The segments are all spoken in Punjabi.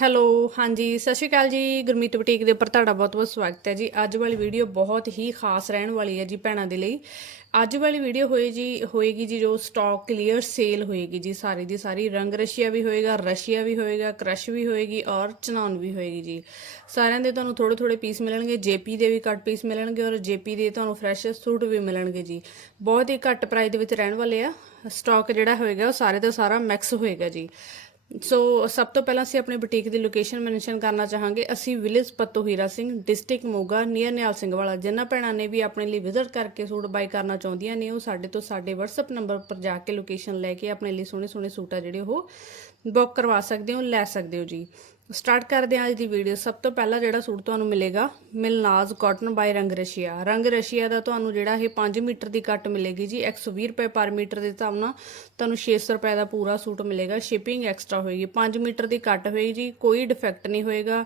ਹੈਲੋ, ਹਾਂਜੀ, ਸਤਿ ਸ਼੍ਰੀ ਅਕਾਲ ਜੀ, ਗੁਰਮੀਤ ਬੁਟੀਕ ਦੇ ਉੱਪਰ ਤੁਹਾਡਾ ਬਹੁਤ-ਬਹੁਤ ਸਵਾਗਤ ਹੈ ਜੀ। ਅੱਜ ਵਾਲੀ ਵੀਡੀਓ ਬਹੁਤ ਹੀ ਖਾਸ ਰਹਿਣ ਵਾਲੀ ਹੈ ਜੀ ਭੈਣਾਂ ਦੇ ਲਈ। ਅੱਜ ਵਾਲੀ ਵੀਡੀਓ ਹੋਏ ਜੀ, ਹੋਏਗੀ ਜੀ ਜੋ ਸਟਾਕ ਕਲੀਅਰ ਸੇਲ ਹੋਏਗੀ ਜੀ ਸਾਰੀ ਦੀ ਸਾਰੀ। ਰੰਗ ਰਸ਼ੀਆ ਵੀ ਹੋਏਗਾ, ਰਸ਼ੀਆ ਵੀ ਹੋਏਗਾ ਕ੍ਰਸ਼ ਵੀ ਹੋਏਗੀ ਔਰ ਚਨਾਨ ਵੀ ਹੋਏਗੀ ਜੀ। ਸਾਰਿਆਂ ਦੇ ਤੁਹਾਨੂੰ ਥੋੜੇ ਥੋੜੇ ਪੀਸ ਮਿਲਣਗੇ ਜੇਪੀ ਦੇ ਵੀ ਘੱਟ ਪੀਸ ਮਿਲਣਗੇ ਔਰ ਜੇਪੀ ਦੇ ਤੁਹਾਨੂੰ ਫਰੈਸ਼ ਸੂਟ ਵੀ ਮਿਲਣਗੇ ਜੀ। ਬਹੁਤ ਹੀ ਘੱਟ ਪ੍ਰਾਈਸ ਦੇ ਵਿੱਚ ਰਹਿਣ ਵਾਲੇ ਆ। ਸਟਾਕ ਜਿਹੜਾ ਹੋਏਗਾ ਉਹ ਸਾਰੇ ਦਾ ਸਾਰਾ ਮਿਕਸ ਹੋਏਗਾ ਜੀ। ਸੋ ਸਭ ਤੋਂ ਪਹਿਲਾਂ ਅਸੀਂ ਆਪਣੀ ਬੁਟੀਕ ਦੀ ਲੋਕੇਸ਼ਨ ਮੈਂਸ਼ਨ ਕਰਨਾ ਚਾਹਾਂਗੇ। ਅਸੀਂ village Patto Hira Singh district Moga near Nihal Singh Wala. ਜਿਨ੍ਹਾਂ ਭੈਣਾਂ ਨੇ ਵੀ ਆਪਣੇ ਲਈ ਵਿਜ਼ਿਟ ਕਰਕੇ ਸੂਟ ਬਾਈ ਕਰਨਾ ਚਾਹੁੰਦੀਆਂ ਨੇ, ਉਹ ਸਾਡੇ ਤੋਂ ਸਾਡੇ WhatsApp ਨੰਬਰ ਪਰ ਜਾ ਕੇ ਲੋਕੇਸ਼ਨ ਲੈ ਕੇ ਆਪਣੇ ਲਈ ਸੋਹਣੇ ਸੋਹਣੇ ਸੂਟ ਆ ਜਿਹੜੇ ਉਹ ਬੁੱਕ ਕਰਵਾ ਸਕਦੇ ਹੋ, ਲੈ ਸਕਦੇ ਹੋ ਜੀ। ਸਟਾਰਟ ਕਰਦੇ ਹਾਂ ਅੱਜ ਦੀ ਵੀਡੀਓ। ਸਭ ਤੋਂ ਪਹਿਲਾਂ ਜਿਹੜਾ ਸੂਟ ਤੁਹਾਨੂੰ ਮਿਲੇਗਾ, ਮਿਲਨਾਜ਼ ਕਾਟਨ ਬਾਈ ਰੰਗ ਰਸ਼ੀਆ। ਰੰਗ ਰਸ਼ੀਆ ਦਾ ਤੁਹਾਨੂੰ ਜਿਹੜਾ ਇਹ 5 ਮੀਟਰ ਦੀ ਕੱਟ ਮਿਲੇਗੀ ਜੀ। 120 ਰੁਪਏ ਪਰ ਮੀਟਰ ਦੇ ਹਿਸਾਬ ਨਾਲ ਤੁਹਾਨੂੰ 600 ਰੁਪਏ ਦਾ ਪੂਰਾ ਸੂਟ ਮਿਲੇਗਾ। ਸ਼ਿਪਿੰਗ ਐਕਸਟਰਾ ਹੋਏਗੀ। 5 ਮੀਟਰ ਦੀ ਕੱਟ ਹੋਏਗੀ ਜੀ। ਕੋਈ ਡਿਫੈਕਟ ਨਹੀਂ ਹੋਏਗਾ।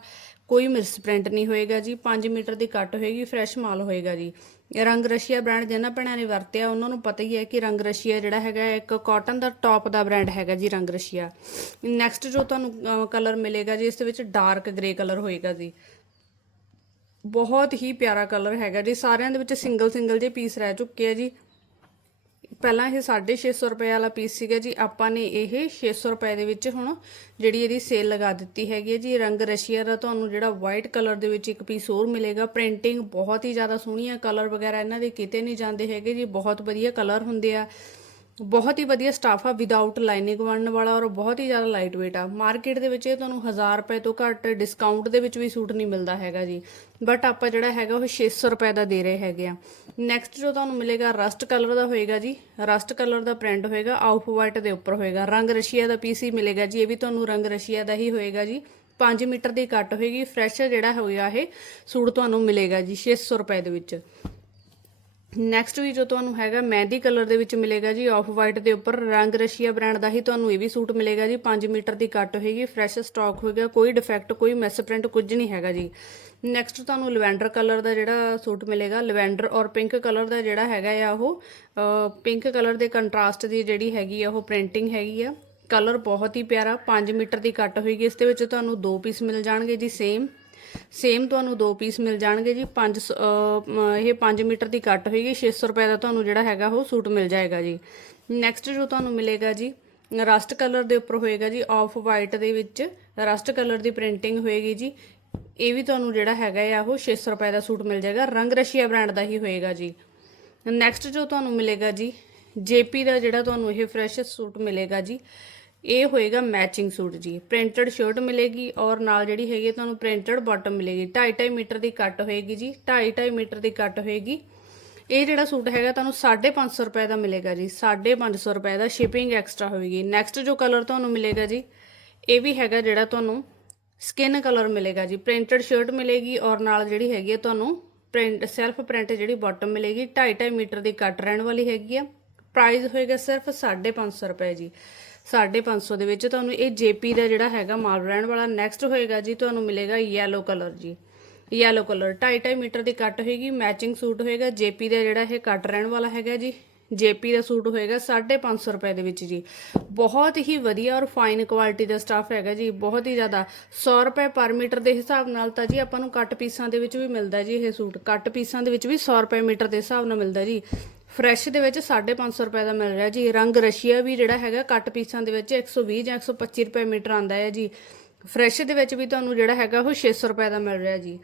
ਕੋਈ ਮਿਸਪ੍ਰਿੰਟ ਨਹੀਂ ਹੋਏਗਾ ਜੀ। 5 ਮੀਟਰ ਦੀ ਕੱਟ ਹੋਏਗੀ। ਫਰੈਸ਼ ਮਾਲ ਹੋਏਗਾ ਜੀ। ਰੰਗ ਰਸ਼ੀਆ ਬ੍ਰਾਂਡ ਜਿਹਨਾਂ ਭੈਣਾਂ ਨੇ ਵਰਤਿਆ, ਉਹਨਾਂ ਨੂੰ ਪਤਾ ਹੀ ਹੈ ਕਿ ਰੰਗ ਰਸ਼ੀਆ ਜਿਹੜਾ ਹੈਗਾ ਇੱਕ ਕਾਟਨ ਦਾ ਟੌਪ ਦਾ ਬ੍ਰਾਂਡ ਹੈਗਾ ਜੀ ਰੰਗ ਰਸ਼ੀਆ। ਨੈਕਸਟ ਜੋ ਤੁਹਾਨੂੰ ਕਲਰ ਮਿਲੇਗਾ ਜੀ, ਇਸ ਦੇ ਵਿੱਚ ਡਾਰਕ ਗ੍ਰੇ ਕਲਰ ਹੋਏਗਾ ਜੀ। ਬਹੁਤ ਹੀ ਪਿਆਰਾ ਕਲਰ ਹੈਗਾ ਜੀ, ਸਾਰਿਆਂ ਦੇ ਵਿੱਚ ਸਿੰਗਲ ਸਿੰਗਲ ਜੇ ਪੀਸ ਰਹਿ ਚੁੱਕੇ ਆ ਜੀ। ਪਹਿਲਾਂ ਇਹ 650 ਰੁਪਏ ਵਾਲਾ ਪੀਸ ਸੀਗਾ ਜੀ। ਆਪਾਂ ਨੇ ਇਹ 600 ਰੁਪਏ ਦੇ ਵਿੱਚ ਹੁਣ ਜਿਹੜੀ ਇਹਦੀ ਸੇਲ ਲਗਾ ਦਿੱਤੀ ਹੈਗੀ ਹੈ ਜੀ। ਰੰਗ ਰਸ਼ੀਆ ਦਾ ਤੁਹਾਨੂੰ ਜਿਹੜਾ ਵਾਈਟ ਕਲਰ ਦੇ ਵਿੱਚ ਇੱਕ ਪੀਸ ਹੋਰ ਮਿਲੇਗਾ। ਪ੍ਰਿੰਟਿੰਗ ਬਹੁਤ ਹੀ ਜ਼ਿਆਦਾ ਸੋਹਣੀ ਹੈ ਕਲਰ ਵਗੈਰਾ ਇਹਨਾਂ ਦੇ ਕਿਤੇ ਨਹੀਂ ਜਾਂਦੇ ਹੈਗੇ ਜੀ। ਬਹੁਤ ਵਧੀਆ ਕਲਰ ਹੁੰਦੇ ਆ। ਬਹੁਤ ਹੀ ਵਧੀਆ ਸਟਾਫ ਆ ਵਿਦਆਊਟ ਲਾਈਨਿੰਗ ਬਣਨ ਵਾਲਾ ਔਰ ਬਹੁਤ ਹੀ ਜ਼ਿਆਦਾ ਲਾਈਟ weight ਆ। ਮਾਰਕੀਟ ਦੇ ਵਿੱਚ ਇਹ ਤੁਹਾਨੂੰ 1000 ਰੁਪਏ ਤੋਂ ਘੱਟ ਡਿਸਕਾਊਂਟ ਦੇ ਵਿੱਚ ਵੀ ਸੂਟ ਨਹੀਂ ਮਿਲਦਾ ਹੈਗਾ ਜੀ। ਬਟ ਆਪਾਂ ਜਿਹੜਾ ਹੈਗਾ ਉਹ 600 ਰੁਪਏ ਦਾ ਦੇ ਰਹੇ ਹੈਗੇ ਆ। ਨੈਕਸਟ ਜੋ ਤੁਹਾਨੂੰ ਮਿਲੇਗਾ ਰਸਟ ਕਲਰ ਦਾ ਹੋਏਗਾ ਜੀ। ਰਸਟ ਕਲਰ ਦਾ ਪ੍ਰਿੰਟ ਹੋਏਗਾ ਆਫ ਵਾਈਟ ਦੇ ਉੱਪਰ ਹੋਏਗਾ। ਰੰਗ ਰਸ਼ੀਆ ਦਾ ਪੀਸ ਹੀ ਮਿਲੇਗਾ ਜੀ, ਇਹ ਵੀ ਤੁਹਾਨੂੰ ਰੰਗ ਰਸ਼ੀਆ ਦਾ ਹੀ ਹੋਏਗਾ ਜੀ। 5 ਮੀਟਰ ਦੀ ਕੱਟ ਹੋਏਗੀ ਫਰੈਸ਼ ਜਿਹੜਾ ਹੋਇਆ ਇਹ ਸੂਟ ਤੁਹਾਨੂੰ ਮਿਲੇਗਾ ਜੀ 600 ਰੁਪਏ ਦੇ ਵਿੱਚ। ਨੈਕਸਟ ਵੀ ਜੋ ਤੁਹਾਨੂੰ ਹੈਗਾ ਮਹਿੰਦੀ ਕਲਰ ਦੇ ਵਿੱਚ ਮਿਲੇਗਾ ਜੀ ਆਫ ਵਾਈਟ ਦੇ ਉੱਪਰ ਰੰਗ ਰਸ਼ੀਆ ਬ੍ਰਾਂਡ ਦਾ ਹੀ ਤੁਹਾਨੂੰ ਇਹ ਵੀ ਸੂਟ ਮਿਲੇਗਾ ਜੀ 5 ਮੀਟਰ ਦੀ ਕੱਟ ਹੋਏਗੀ ਫਰੈਸ਼ ਸਟਾਕ ਹੋਏਗਾ ਕੋਈ ਡਿਫੈਕਟ ਕੋਈ ਮਿਸ ਪ੍ਰਿੰਟ ਕੁਝ ਨਹੀਂ ਹੈਗਾ ਜੀ। ਨੈਕਸਟ ਤੁਹਾਨੂੰ ਲਵੈਂਡਰ ਕਲਰ ਦਾ ਜਿਹੜਾ ਸੂਟ ਮਿਲੇਗਾ ਲਵੈਂਡਰ ਔਰ ਪਿੰਕ ਕਲਰ ਦਾ ਜਿਹੜਾ ਹੈਗਾ ਆ ਉਹ ਪਿੰਕ ਕਲਰ ਦੇ ਕੰਟਰਾਸਟ ਦੀ ਜਿਹੜੀ ਹੈਗੀ ਆ ਉਹ ਪ੍ਰਿੰਟਿੰਗ ਹੈਗੀ ਆ। ਕਲਰ ਬਹੁਤ ਹੀ ਪਿਆਰਾ 5 ਮੀਟਰ ਦੀ ਕੱਟ ਹੋਏਗੀ, ਇਸ ਦੇ ਵਿੱਚ ਤੁਹਾਨੂੰ ਦੋ ਪੀਸ ਮਿਲ ਜਾਣਗੇ ਜੀ ਸੇਮ ਸੇਮ ਤੁਹਾਨੂੰ ਦੋ ਪੀਸ ਮਿਲ ਜਾਣਗੇ ਜੀ। 5 ਇਹ 5 ਮੀਟਰ ਦੀ ਕੱਟ ਹੋਏਗੀ। 600 ਰੁਪਏ ਦਾ ਤੁਹਾਨੂੰ ਜਿਹੜਾ ਹੈਗਾ ਉਹ ਸੂਟ ਮਿਲ ਜਾਏਗਾ ਜੀ। ਨੈਕਸਟ ਜੋ ਤੁਹਾਨੂੰ ਮਿਲੇਗਾ ਜੀ ਰਸਟ ਕਲਰ ਦੇ ਉੱਪਰ ਹੋਏਗਾ ਜੀ ਆਫ ਵਾਈਟ ਦੇ ਵਿੱਚ ਰਸਟ ਕਲਰ ਦੀ ਪ੍ਰਿੰਟਿੰਗ ਹੋਏਗੀ ਜੀ। ਇਹ ਵੀ ਤੁਹਾਨੂੰ ਜਿਹੜਾ ਹੈਗਾ ਆ, ਉਹ 600 ਰੁਪਏ ਦਾ ਸੂਟ ਮਿਲ ਜਾਏਗਾ। ਰੰਗ ਰਸ਼ੀਆ ਬ੍ਰਾਂਡ ਦਾ ਹੀ ਹੋਏਗਾ ਜੀ। ਨੈਕਸਟ ਜੋ ਤੁਹਾਨੂੰ ਮਿਲੇਗਾ ਜੀ, ਜੇਪੀ ਦਾ ਜਿਹੜਾ ਤੁਹਾਨੂੰ ਇਹ ਫਰੈਸ਼ ਸੂਟ ਮਿਲੇਗਾ ਜੀ ਇਹ ਹੋਏਗਾ ਮੈਚਿੰਗ ਸੂਟ ਜੀ। ਪ੍ਰਿੰਟਡ ਸ਼ਰਟ ਮਿਲੇਗੀ ਔਰ ਨਾਲ ਜਿਹੜੀ ਹੈਗੀ ਤੁਹਾਨੂੰ ਪ੍ਰਿੰਟਡ ਬਾਟਮ ਮਿਲੇਗੀ। 2.5 ਮੀਟਰ ਦੀ ਕੱਟ ਹੋਏਗੀ ਜੀ। 2.5 ਮੀਟਰ ਦੀ ਕੱਟ ਹੋਏਗੀ। ਇਹ ਜਿਹੜਾ ਸੂਟ ਹੈਗਾ ਤੁਹਾਨੂੰ 550 ਰੁਪਏ ਦਾ ਮਿਲੇਗਾ ਜੀ। 550 ਰੁਪਏ ਦਾ ਸ਼ਿਪਿੰਗ ਐਕਸਟਰਾ ਹੋਏਗੀ। ਨੈਕਸਟ ਜੋ ਕਲਰ ਤੁਹਾਨੂੰ ਮਿਲੇਗਾ ਜੀ, ਇਹ ਵੀ ਹੈਗਾ ਜਿਹੜਾ ਤੁਹਾਨੂੰ ਸਕਿਨ ਕਲਰ ਮਿਲੇਗਾ ਜੀ। ਪ੍ਰਿੰਟਡ ਸ਼ਰਟ ਮਿਲੇਗੀ ਔਰ ਨਾਲ ਜਿਹੜੀ ਹੈਗੀ ਹੈ ਤੁਹਾਨੂੰ ਪ੍ਰਿੰਟ ਸੈਲਫ ਪ੍ਰਿੰਟ ਜਿਹੜੀ ਬਾਟਮ ਮਿਲੇਗੀ। 2.5 ਮੀਟਰ ਦੀ ਕੱਟ ਰਹਿਣ ਵਾਲੀ ਹੈਗੀ ਆ। ਪ੍ਰਾਈਸ ਹੋਏਗਾ ਸਿਰਫ 550 ਰੁਪਏ ਜੀ। 550 ਦੇ ਵਿੱਚ ਤੁਹਾਨੂੰ ਇਹ ਜੇਪੀ ਦਾ ਜਿਹੜਾ ਹੈਗਾ ਮਾਲ ਰਹਿਣ ਵਾਲਾ ਨੈਕਸਟ ਹੋਏਗਾ ਜੀ, ਤੁਹਾਨੂੰ ਮਿਲੇਗਾ ਯੈਲੋ ਕਲਰ ਜੀ। ਯੈਲੋ ਕਲਰ 2.5 ਮੀਟਰ ਦੀ ਕੱਟ ਹੋਏਗੀ ਮੈਚਿੰਗ ਸੂਟ ਹੋਏਗਾ, ਜੇਪੀ ਦਾ ਜਿਹੜਾ ਇਹ ਕੱਟ ਰਹਿਣ ਵਾਲਾ ਹੈਗਾ ਜੀ। ਜੇਪੀ ਦਾ ਸੂਟ ਹੋਏਗਾ 550 ਰੁਪਏ ਦੇ ਵਿੱਚ ਜੀ। ਬਹੁਤ ਹੀ ਵਧੀਆ ਔਰ ਫਾਈਨ ਕੁਆਲਿਟੀ ਦਾ ਸਟਾਫ ਹੈਗਾ ਜੀ, ਬਹੁਤ ਹੀ ਜ਼ਿਆਦਾ। 100 ਰੁਪਏ ਪਰ ਮੀਟਰ ਦੇ ਹਿਸਾਬ ਨਾਲ ਤਾਂ ਜੀ ਆਪਾਂ ਨੂੰ ਕੱਟ ਪੀਸਾਂ ਦੇ ਵਿੱਚ ਵੀ ਮਿਲਦਾ ਜੀ ਇਹ ਸੂਟ ਕੱਟ ਪੀਸਾਂ ਦੇ ਵਿੱਚ ਵੀ 100 ਰੁਪਏ ਮੀਟਰ ਦੇ ਹਿਸਾਬ ਨਾਲ ਮਿਲਦਾ ਜੀ। ਫਰੈਸ਼ ਦੇ ਵਿੱਚ 550 ਰੁਪਏ ਦਾ ਮਿਲ ਰਿਹਾ ਜੀ। ਰੰਗ ਰਸ਼ੀਆ ਵੀ ਜਿਹੜਾ ਹੈਗਾ ਕੱਟ ਪੀਸਾਂ ਦੇ ਵਿੱਚ 120 ਜਾਂ 125 ਰੁਪਏ ਮੀਟਰ ਆਂਦਾ ਹੈ ਜੀ। ਫਰੈਸ਼ ਦੇ ਵਿੱਚ ਵੀ ਤੁਹਾਨੂੰ ਜਿਹੜਾ ਹੈਗਾ, ਉਹ 600 ਰੁਪਏ ਦਾ ਮਿਲ ਰਿਹਾ ਜੀ।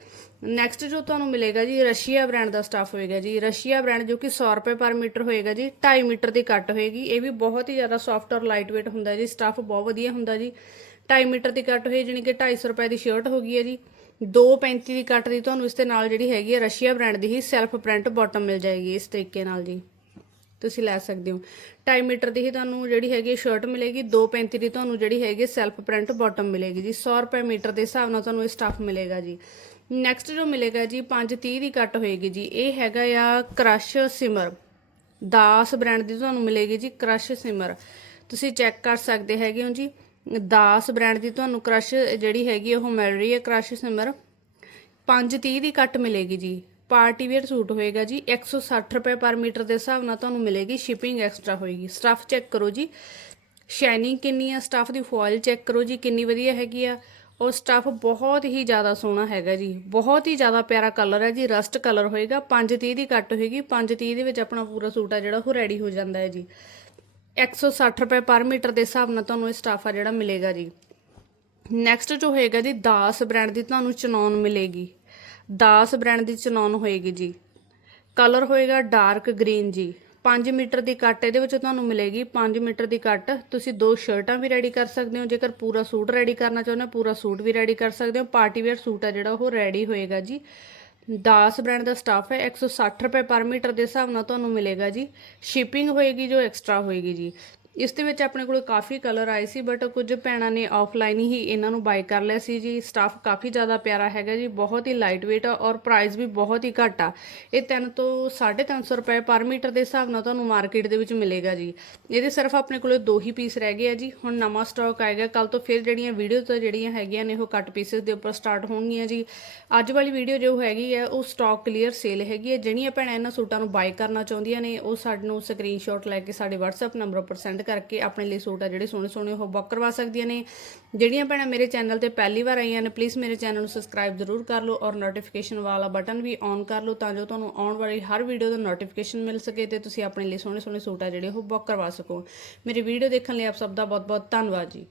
ਨੈਕਸਟ ਜੋ ਤੁਹਾਨੂੰ ਮਿਲੇਗਾ ਜੀ, ਰਸ਼ੀਆ ਬ੍ਰਾਂਡ ਦਾ ਸਟਾਫ ਹੋਏਗਾ ਜੀ। ਰਸ਼ੀਆ ਬ੍ਰਾਂਡ ਜੋ ਕਿ 100 ਰੁਪਏ ਪਰ ਮੀਟਰ ਹੋਏਗਾ ਜੀ 2.5 ਮੀਟਰ ਦੀ ਕੱਟ ਹੋਏਗੀ। ਇਹ ਵੀ ਬਹੁਤ ਹੀ ਜ਼ਿਆਦਾ ਸੌਫਟ ਔਰ ਲਾਈਟ weight ਹੁੰਦਾ ਜੀ। ਸਟਾਫ ਬਹੁਤ ਵਧੀਆ ਹੁੰਦਾ ਜੀ। 2.5 ਮੀਟਰ ਦੀ ਕੱਟ ਹੋਈ ਜਾਨੀ ਕਿ 250 ਰੁਪਏ ਦੀ ਸ਼ਰਟ ਹੋ ਗਈ ਹੈ ਜੀ। 2.35 ਦੀ ਕੱਟ ਦੀ ਤੁਹਾਨੂੰ ਇਸ ਦੇ ਨਾਲ ਜਿਹੜੀ ਹੈਗੀ ਹੈ ਰਸ਼ੀਆ ਬ੍ਰਾਂਡ ਦੀ ਹੀ ਸੈਲਫ ਪ੍ਰਿੰਟ ਬਾਟਮ ਮਿਲ ਜਾਏਗੀ ਇਸ ਤਰੀਕੇ ਨਾਲ ਜੀ। ਤੁਸੀਂ ਲੈ ਸਕਦੇ ਹੋ। 2.5 ਮੀਟਰ ਦੀ ਹੀ ਤੁਹਾਨੂੰ ਜਿਹੜੀ ਹੈਗੀ ਸ਼ਰਟ ਮਿਲੇਗੀ 2.35 ਦੀ ਤੁਹਾਨੂੰ ਜਿਹੜੀ ਹੈਗੀ ਸੈਲਫ ਪ੍ਰਿੰਟ ਬਾਟਮ ਮਿਲੇਗੀ ਜੀ। 100 ਰੁਪਏ ਮੀਟਰ ਦੇ ਹਿਸਾਬ ਨਾਲ ਤੁਹਾਨੂੰ ਇਹ ਸਟਾਫ ਮਿਲੇਗਾ ਜੀ। ਨੈਕਸਟ ਜੋ ਮਿਲੇਗਾ ਜੀ 530 ਦੀ ਕੱਟ ਹੋਏਗੀ ਜੀ। ਇਹ ਹੈਗਾ ਆ ਕ੍ਰਸ਼ ਸਿਮਰ ਦਾਸ ਬ੍ਰਾਂਡ ਦੀ ਤੁਹਾਨੂੰ ਮਿਲੇਗੀ ਜੀ ਕ੍ਰਸ਼ ਸਿਮਰ ਤੁਸੀਂ ਚੈੱਕ ਕਰ ਸਕਦੇ ਹੈਗੇ ਹੋ ਜੀ। ਦਾਸ ਬ੍ਰਾਂਡ ਦੀ ਤੁਹਾਨੂੰ ਕ੍ਰਸ਼ ਜਿਹੜੀ ਹੈਗੀ ਉਹ ਮਿਲ ਰਹੀ ਹੈ ਕ੍ਰਸ਼ ਸਿਮਰ। 530 ਦੀ ਕੱਟ ਮਿਲੇਗੀ ਜੀ। ਪਾਰਟੀ ਵੇਅਰ ਸੂਟ ਹੋਏਗਾ ਜੀ 160 ਰੁਪਏ ਪਰ ਮੀਟਰ ਦੇ ਹਿਸਾਬ ਨਾਲ ਤੁਹਾਨੂੰ ਮਿਲੇਗੀ ਸ਼ਿਪਿੰਗ ਐਕਸਟਰਾ ਹੋਏਗੀ। ਸਟਫ ਚੈੱਕ ਕਰੋ ਜੀ। ਸ਼ਾਈਨਿੰਗ ਕਿੰਨੀ ਆ ਸਟਫ ਦੀ ਫੋਇਲ ਚੈੱਕ ਕਰੋ ਜੀ, ਕਿੰਨੀ ਵਧੀਆ ਹੈਗੀ ਆ। ਉਹ ਸਟਫ ਬਹੁਤ ਹੀ ਜ਼ਿਆਦਾ ਸੋਹਣਾ ਹੈਗਾ ਜੀ। ਬਹੁਤ ਹੀ ਜ਼ਿਆਦਾ ਪਿਆਰਾ ਕਲਰ ਹੈ ਜੀ ਰਸਟ ਕਲਰ ਹੋਏਗਾ। 530 ਦੀ ਕੱਟ ਹੋਏਗੀ। 530 ਦੇ ਵਿੱਚ ਆਪਣਾ ਪੂਰਾ ਸੂਟ ਆ ਜਿਹੜਾ, ਉਹ ਰੈਡੀ ਹੋ ਜਾਂਦਾ ਹੈ ਜੀ। 160 ਰੁਪਏ ਪਰ ਮੀਟਰ ਦੇ ਹਿਸਾਬ ਨਾਲ ਤੁਹਾਨੂੰ ਇਹ ਸਟਾਫਾ ਜਿਹੜਾ ਮਿਲੇਗਾ ਜੀ। ਨੈਕਸਟ ਜੋ ਹੋਏਗਾ ਜੀ, ਦਾਸ ਬ੍ਰਾਂਡ ਦੀ ਤੁਹਾਨੂੰ ਚਨੌਨ ਮਿਲੇਗੀ। ਦਾਸ ਬ੍ਰਾਂਡ ਦੀ ਚਨੌਨ ਹੋਏਗੀ ਜੀ। ਕਲਰ ਹੋਏਗਾ ਡਾਰਕ ਗ੍ਰੀਨ ਜੀ। 5 ਮੀਟਰ ਦੀ ਕੱਟ ਇਹਦੇ ਵਿੱਚ ਤੁਹਾਨੂੰ ਮਿਲੇਗੀ। 5 ਮੀਟਰ ਦੀ ਕੱਟ ਤੁਸੀਂ ਦੋ ਸ਼ਰਟਾਂ ਵੀ ਰੈਡੀ ਕਰ ਸਕਦੇ ਹੋ। ਜੇਕਰ ਪੂਰਾ ਸੂਟ ਰੈਡੀ ਕਰਨਾ ਚਾਹੁੰਦੇ ਹੋ, ਪੂਰਾ ਸੂਟ ਵੀ ਰੈਡੀ ਕਰ ਸਕਦੇ ਹੋ। ਪਾਰਟੀ ਵੇਅਰ ਸੂਟ ਆ ਜਿਹੜਾ, ਉਹ ਰੈਡੀ ਹੋਏਗਾ ਜੀ। ਦਾਸ ਬ੍ਰਾਂਡ ਦਾ ਸਟਾਫ ਹੈ 160 ਰੁਪਏ ਪਰ ਮੀਟਰ ਦੇ ਹਿਸਾਬ ਨਾਲ ਤੁਹਾਨੂੰ ਮਿਲੇਗਾ ਜੀ। ਸ਼ਿਪਿੰਗ ਹੋਏਗੀ ਜੋ ਐਕਸਟਰਾ ਹੋਏਗੀ ਜੀ। ਇਸ ਦੇ ਵਿੱਚ ਆਪਣੇ ਕੋਲ ਕਾਫੀ ਕਲਰ ਆਏ ਸੀ ਬਟ ਕੁਝ ਭੈਣਾਂ ਨੇ ਆਫਲਾਈਨ ਹੀ ਇਹਨਾਂ ਨੂੰ ਬਾਈ ਕਰ ਲਿਆ ਸੀ ਜੀ। ਸਟਾਫ ਕਾਫੀ ਜ਼ਿਆਦਾ ਪਿਆਰਾ ਹੈਗਾ ਜੀ, ਬਹੁਤ ਹੀ ਲਾਈਟ weight ਆ ਔਰ ਪ੍ਰਾਈਸ ਵੀ ਬਹੁਤ ਹੀ ਘੱਟ ਆ। ਇਹ 3 ਤੋਂ 350 ਰੁਪਏ ਪਰ ਮੀਟਰ ਦੇ ਹਿਸਾਬ ਨਾਲ ਤੁਹਾਨੂੰ ਮਾਰਕੀਟ ਦੇ ਵਿੱਚ ਮਿਲੇਗਾ ਜੀ। ਇਹਦੇ ਸਿਰਫ ਆਪਣੇ ਕੋਲ ਦੋ ਹੀ ਪੀਸ ਰਹਿ ਗਏ ਆ ਜੀ। ਹੁਣ ਨਵਾਂ ਸਟਾਕ ਆਏਗਾ ਕੱਲ ਤੋਂ ਫਿਰ ਜਿਹੜੀਆਂ ਵੀਡੀਓ ਤੋਂ ਜਿਹੜੀਆਂ ਹੈਗੀਆਂ ਨੇ, ਉਹ ਕੱਟ ਪੀਸਸ ਦੇ ਉੱਪਰ ਸਟਾਰਟ ਹੋਣਗੀਆਂ ਜੀ। ਅੱਜ ਵਾਲੀ ਵੀਡੀਓ ਜੋ ਹੈਗੀ ਆ, ਉਹ ਸਟਾਕ ਕਲੀਅਰ ਸੇਲ ਹੈਗੀ ਹੈ ਜਿਹੜੀਆਂ ਭੈਣਾਂ ਇਹਨਾਂ ਸੂਟਾਂ ਨੂੰ ਬਾਈ ਕਰਨਾ ਚਾਹੁੰਦੀਆਂ ਨੇ, ਉਹ ਸਾਨੂੰ ਸਕਰੀਨਸ਼ਾਟ ਲੈ ਕੇ ਸਾਡੇ WhatsApp ਨੰਬਰ ਉੱਪਰ ਸੈਂਡ ਕਰਕੇ ਆਪਣੇ ਲਈ ਸੂਟ ਆ ਜਿਹੜੇ ਸੋਹਣੇ ਸੋਹਣੇ ਉਹ ਬੁੱਕ ਕਰਵਾ ਸਕਦੀਆਂ ਨੇ। ਜਿਹੜੀਆਂ ਭੈਣਾਂ ਮੇਰੇ ਚੈਨਲ ਤੇ ਪਹਿਲੀ ਵਾਰ ਆਈਆਂ ਨੇ ਪਲੀਜ਼ ਮੇਰੇ ਚੈਨਲ ਨੂੰ ਸਬਸਕ੍ਰਾਈਬ ਜ਼ਰੂਰ ਕਰ ਲਓ ਔਰ ਨੋਟੀਫਿਕੇਸ਼ਨ ਵਾਲਾ ਬਟਨ ਵੀ ਔਨ ਕਰ ਲਓ ਤਾਂ ਜੋ ਤੁਹਾਨੂੰ ਆਉਣ ਵਾਲੀ ਹਰ ਵੀਡੀਓ ਦਾ ਨੋਟੀਫਿਕੇਸ਼ਨ ਮਿਲ ਸਕੇ ਤੇ ਤੁਸੀਂ ਆਪਣੇ ਲਈ ਸੋਹਣੇ ਸੋਹਣੇ ਸੂਟ ਆ ਜਿਹੜੇ ਉਹ ਬੁੱਕ ਕਰਵਾ ਸਕੋ। ਮੇਰੀ ਵੀਡੀਓ ਦੇਖਣ ਲਈ ਆਪ ਸਭ ਦਾ ਬਹੁਤ ਬਹੁਤ ਧੰਨਵਾਦ ਜੀ।